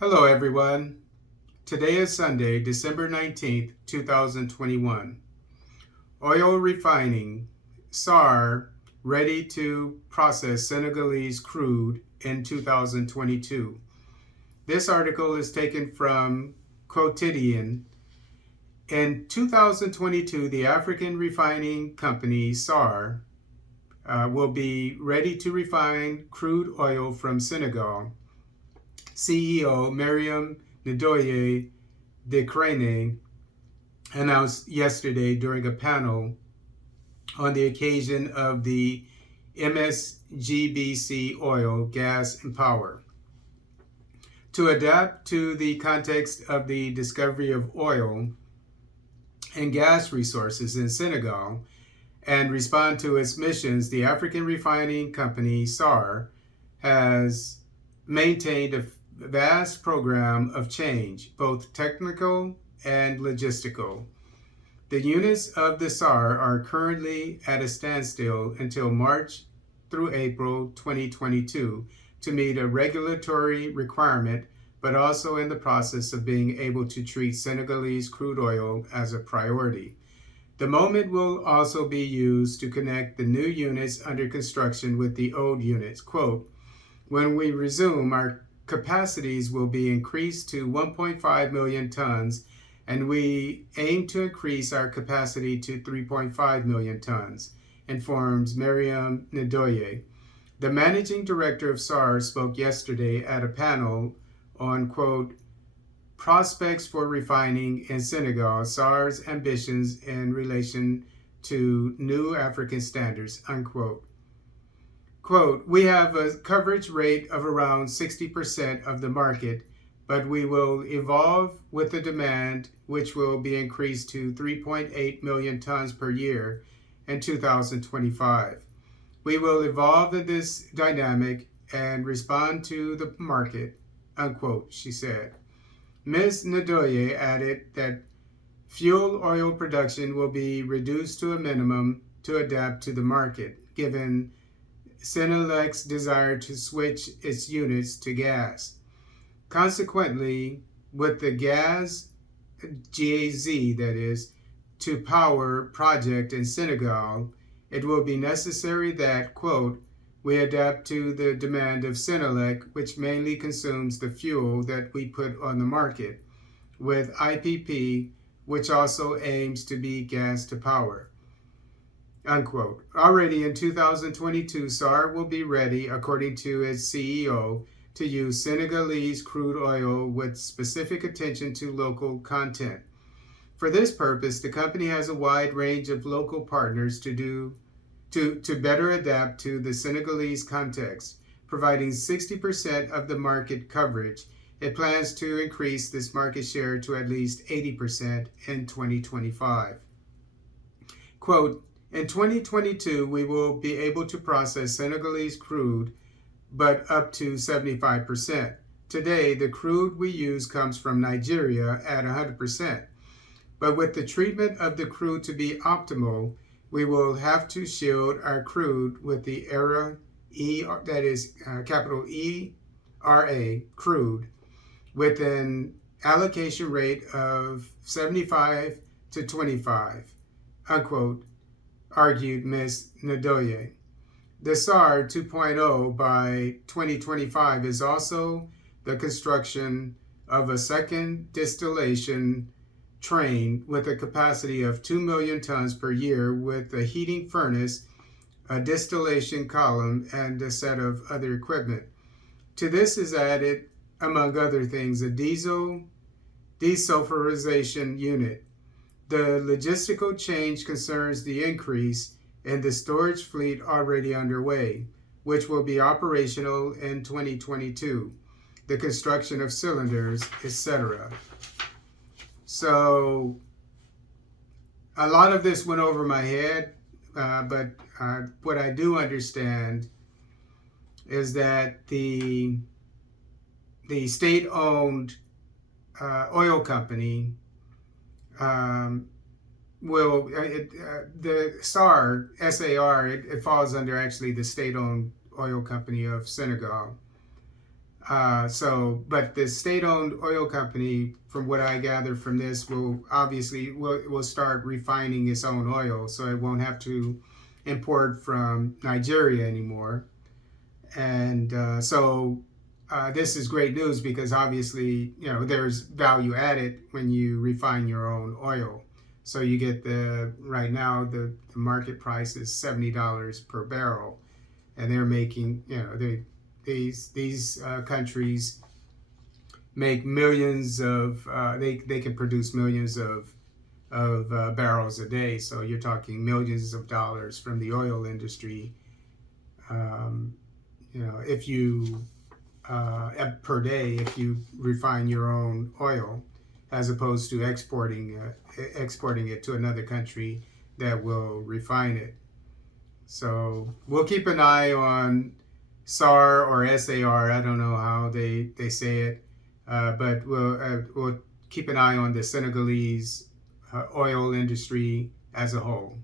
Hello, everyone. Today is Sunday, December 19th, 2021. Oil refining, SAR, ready to process Senegalese crude in 2022. This article is taken from Quotidian. In 2022, the African refining company SAR will be ready to refine crude oil from Senegal. CEO Mariam Ndoye Decrene announced yesterday during a panel on the occasion of the MSGBC Oil, Gas and Power. To adapt to the context of the discovery of oil and gas resources in Senegal and respond to its missions, the African refining company SAR has maintained a vast program of change, both technical and logistical. The units of the SAR are currently at a standstill until March through April 2022 to meet a regulatory requirement, but also in the process of being able to treat Senegalese crude oil as a priority. The moment will also be used to connect the new units under construction with the old units. Quote, when we resume, our capacities will be increased to 1.5 million tons, and we aim to increase our capacity to 3.5 million tons, informs Mariam Ndoye. The managing director of SARS spoke yesterday at a panel on, quote, prospects for refining in Senegal, SARS ambitions in relation to new African standards, unquote. Quote, we have a coverage rate of around 60% of the market, but we will evolve with the demand, which will be increased to 3.8 million tons per year in 2025. We will evolve in this dynamic and respond to the market, unquote, she said. Ms. Ndoye added that fuel oil production will be reduced to a minimum to adapt to the market, given Senelec's desire to switch its units to gas. Consequently, with the gas GAZ, that is, to power project in Senegal, it will be necessary that, quote, we adapt to the demand of Senelec, which mainly consumes the fuel that we put on the market, with IPP, which also aims to be gas to power. Unquote. Already in 2022, SAR will be ready, according to its CEO, to use Senegalese crude oil with specific attention to local content. For this purpose, the company has a wide range of local partners to better adapt to the Senegalese context, providing 60% of the market coverage. It plans to increase this market share to at least 80% in 2025. Quote, in 2022, we will be able to process Senegalese crude, but up to 75%. Today, the crude we use comes from Nigeria at 100%. But with the treatment of the crude to be optimal, we will have to shield our crude with the ERA, that is capital ERA, crude, with an allocation rate of 75 to 25, unquote, argued Ms. Ndoye. The SAR 2.0 by 2025 is also the construction of a second distillation train with a capacity of 2 million tons per year with a heating furnace, a distillation column, and a set of other equipment. To this is added, among other things, a diesel desulfurization unit. The logistical change concerns the increase in the storage fleet already underway, which will be operational in 2022, the construction of cylinders, etc. So a lot of this went over my head, but what I do understand is that the state-owned oil company the SAR, S-A-R, it falls under actually the state-owned oil company of Senegal. But the state-owned oil company, from what I gather from this, will start refining its own oil, so it won't have to import from Nigeria anymore. And this is great news because obviously, there's value added when you refine your own oil. So you get right now the market price is $70 per barrel, and they're making, these countries make millions of, they can produce millions of barrels a day. So you're talking millions of dollars from the oil industry. If you per day, if you refine your own oil, as opposed to exporting it to another country that will refine it. So we'll keep an eye on SAR or SAR. I don't know how they say it, but we'll keep an eye on the Senegalese oil industry as a whole.